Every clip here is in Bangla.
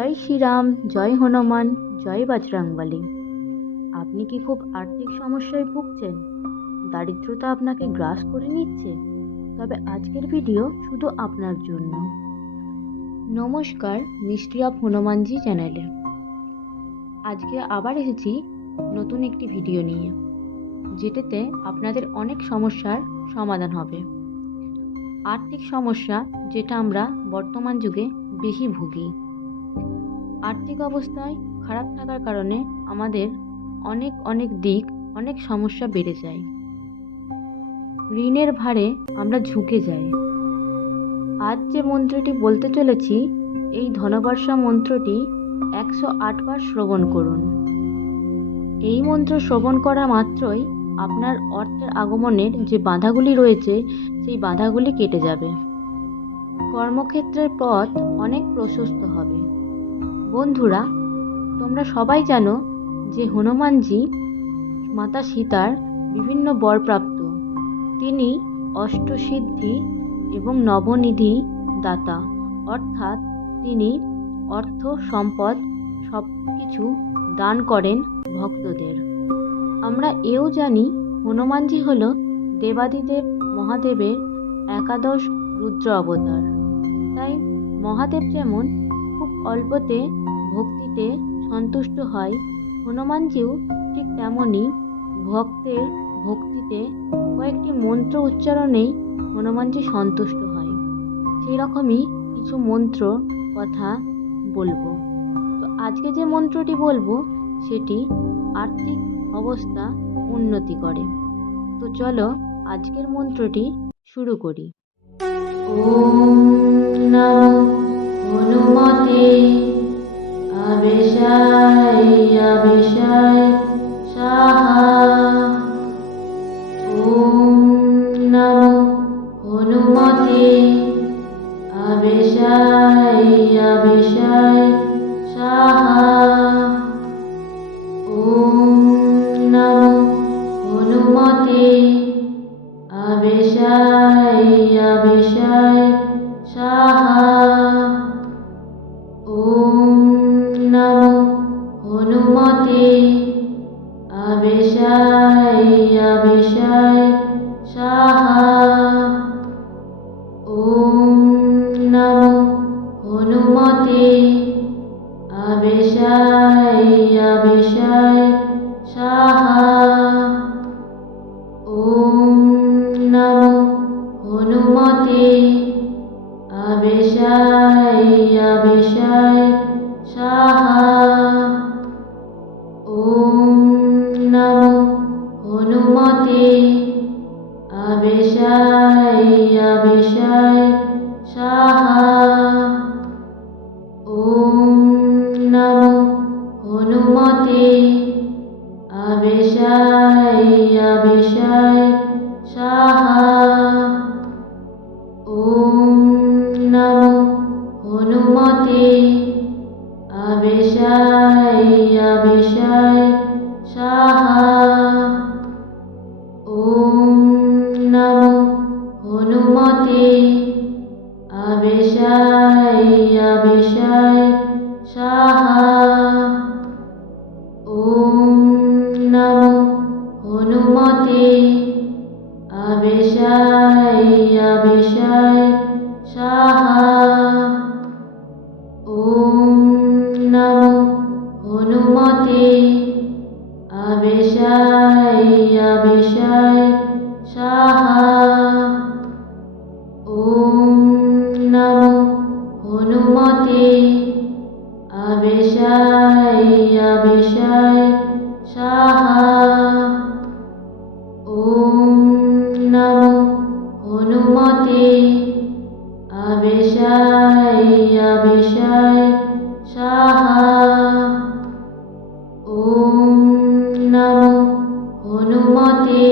জয় শ্রীরাম, জয় হনুমান, জয় বজরংবলী। আপনি কি খুব আর্থিক সমস্যায় ভুগছেন? দারিদ্রতা আপনাকে গ্রাস করে নিচ্ছে? তবে আজকের ভিডিও শুধু আপনার জন্য। নমস্কার, মিস্ট্রি অফ হনুমানজি চ্যানেলে আজকে আবার এসেছি নতুন একটি ভিডিও নিয়ে, যেটাতে আপনাদের অনেক সমস্যার সমাধান হবে। আর্থিক সমস্যা, যেটা আমরা বর্তমান যুগে বেশি ভুগি। আর্থিক অবস্থায় খারাপ থাকার কারণে আমাদের অনেক দিক অনেক সমস্যা বেড়ে যায়। ঋণের ভারে আমরা ঝুঁকে যাই। আজ যে মন্ত্রটি বলতে চলেছি, এই ধনবর্ষা মন্ত্রটি 108 বার শ্রবণ করুন। এই মন্ত্র শ্রবণ করা মাত্রই আপনার অর্থের আগমনের যে বাধাগুলি রয়েছে, সেই বাধাগুলি কেটে যাবে। কর্মক্ষেত্রের পথ অনেক প্রশস্ত হবে। বন্ধুরা, তোমরা সবাই জানো যে হনুমানজি মাতা সীতার বিভিন্ন বরপ্রাপ্ত। তিনি অষ্টসিদ্ধি এবং নবনিধি দাতা, অর্থাৎ তিনি অর্থ সম্পদ সব কিছু দান করেন ভক্তদের। আমরা এও জানি হনুমানজি হল দেবাদিদেব মহাদেবের একাদশ রুদ্র অবতার। তাই মহাদেব যেমন খুব অল্পতে ভক্তিতে সন্তুষ্ট হয়, হনুমানজিও ঠিক তেমনই ভক্তের ভক্তিতে কয়েকটি মন্ত্র উচ্চারণেই হনুমানজি সন্তুষ্ট হয়। সেই রকমই কিছু মন্ত্র কথা বলবো। তো আজকে যে মন্ত্রটি বলবো সেটি আর্থিক অবস্থা উন্নতি করে। তো চলো আজকের মন্ত্রটি শুরু করি। ওম নমো হনুমতে আবেশায় আবেশায় সাহা। ওম নমো হনুমতে আবেশায় আবেশায় সাহা। ওম নমো হনুমতে আবেশায় আবেশায় সাহা। ওম নমো হনুমতে আবেশায় আবেশায় সাহা। ওম নমো হনুমতে আবেশায় আবেশায় সাহা। ওম নমো হনুমতে আবেশায় আবেশায় সাহা। ওম নমো হনুমতে আবেশায় আবেশায় সাহা। ওম নমো হনুমতে আবেশায় আবেশায় সাহা। ওম নমো হনুমতে আবেশায় আবেশায় সাহা। ওম নমো হনুমতে আবেশায় আবেশায় সাহা। ওম নমো হনুমতে আবেশায় আবেশায় সাহা। ওম নমো হনুমতে আবেশায় আবেশায় সাহা। ওম নমো হনুমতে আবেশায় আবেশায় সাহা। ওম নমো হনুমতে আবেশায় আবেশায় সাহা। ওম নমো হনুমতে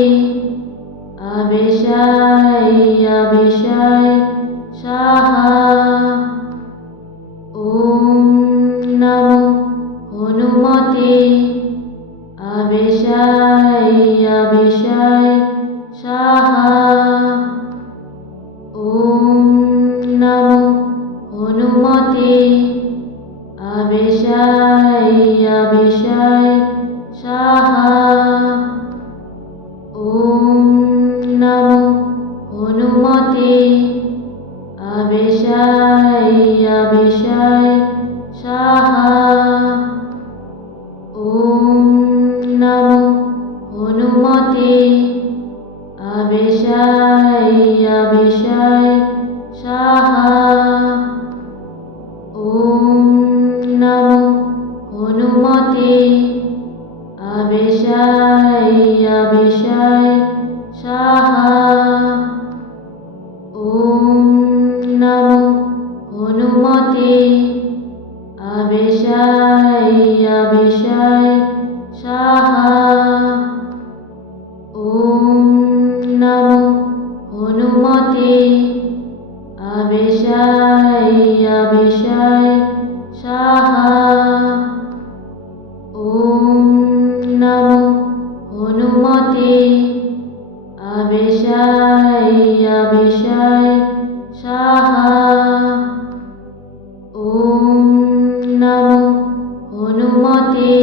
আবেশায় আবেশায় সাহা। ওম নমো হনুমতে আবেশায় আবেশায় সাহা। ওম নমো হনুমতে আবেশাই আবেশাই সাহা। ওম নমো হনুমতে আবেশাই আবেশাই সাহা। ওম নমো হনুমতে আবেশাই আবেশাই সাহা। ওম নমো হনুমতে আবেশাই আবেশাই সাহা। ওম নমো হনুমতে আবেশাই আবেশাই সাহা। ওম নমো হনুমতে আবেশাই আবেশাই সাহা। ওম নমো হনুমতে আবেশাই আবেশাই সাহা। ওম নমো হনুমতে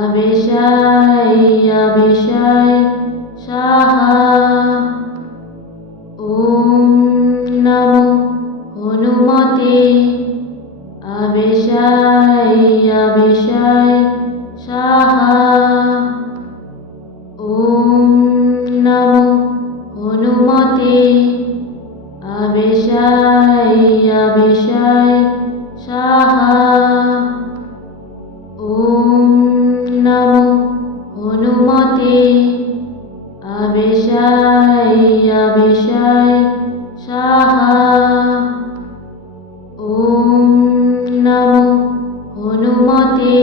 আবেশাই আবেশাই সাহা। ওম নমো হনুমতে আবেশাই আবেশাই সাহা। ওম নমো হনুমতে আবেশাই আবেশাই সাহা। ওম নমো হনুমতে আবেশাই আবেশাই সাহা। ওম নমো হনুমতে